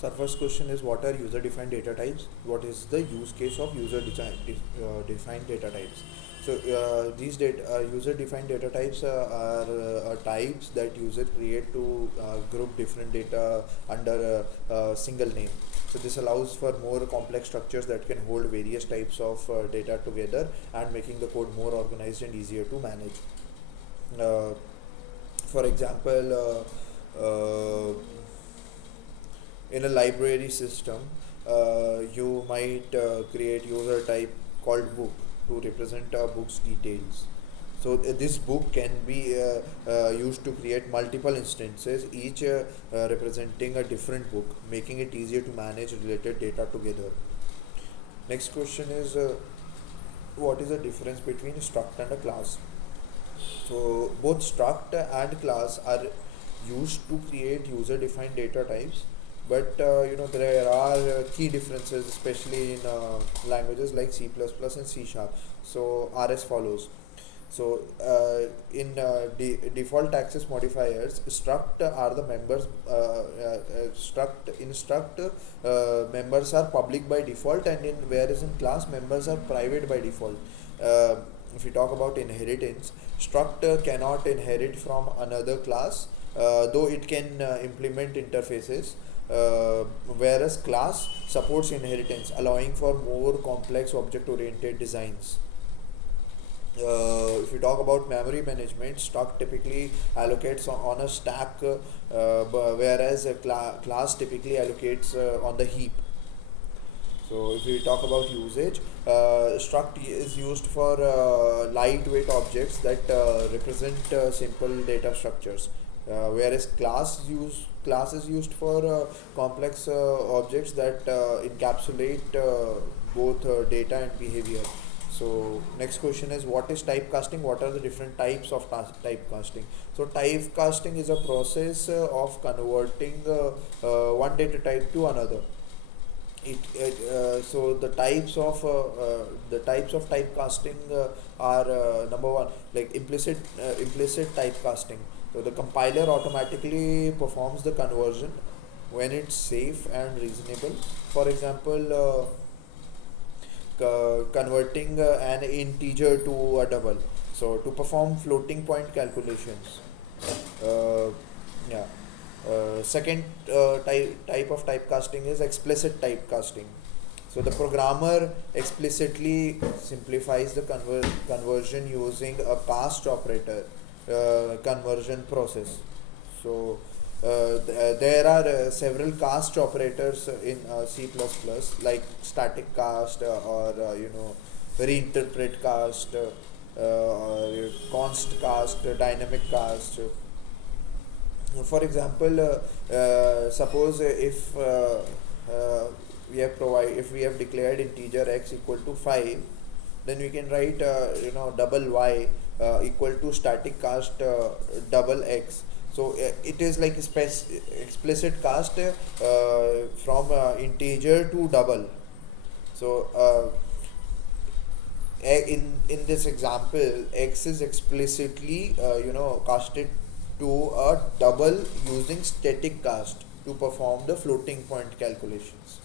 So our first question is, what are user-defined data types? What is the use case of user-defined data types? So these user-defined data types are types that user create to group different data under a single name. So this allows for more complex structures that can hold various types of data together and making the code more organized and easier to manage. Uh, for example, in a library system, you might create user type called book to represent a book's details. So this book can be used to create multiple instances, each representing a different book, making it easier to manage related data together. Next question is, what is the difference between a struct and a class? So both struct and class are used to create user-defined data types, but there are key differences, especially in languages like C++ and C Sharp. So are as follows. So in default access modifiers, struct are the members. Members are public by default, and in whereas in class, members are private by default. Uh, if we talk about inheritance, struct cannot inherit from another class, though it can implement interfaces. Whereas class supports inheritance, allowing for more complex object-oriented designs. If we talk about memory management, struct typically allocates on a stack, whereas a class typically allocates on the heap. So if we talk about usage, struct is used for lightweight objects that represent simple data structures, whereas class is used for complex objects that encapsulate both data and behavior. So next question is, what is typecasting? What are the different types of typecasting? So typecasting is a process of converting one data type to another. So the types of typecasting are, number one, like implicit typecasting. So the compiler automatically performs the conversion when it's safe and reasonable. For example, converting an integer to a double. So to perform floating point calculations. Uh, yeah. Second type of typecasting is explicit typecasting. So the programmer explicitly simplifies the conversion using a cast operator conversion process. So there are several cast operators in C++, like static cast, or reinterpret cast, or const cast, dynamic cast. For example, suppose if we have declared integer x equal to 5, then we can write double y equal to static cast double x. So it is like a explicit cast from integer to double. So in this example, x is explicitly casted to a double using static cast to perform the floating point calculations.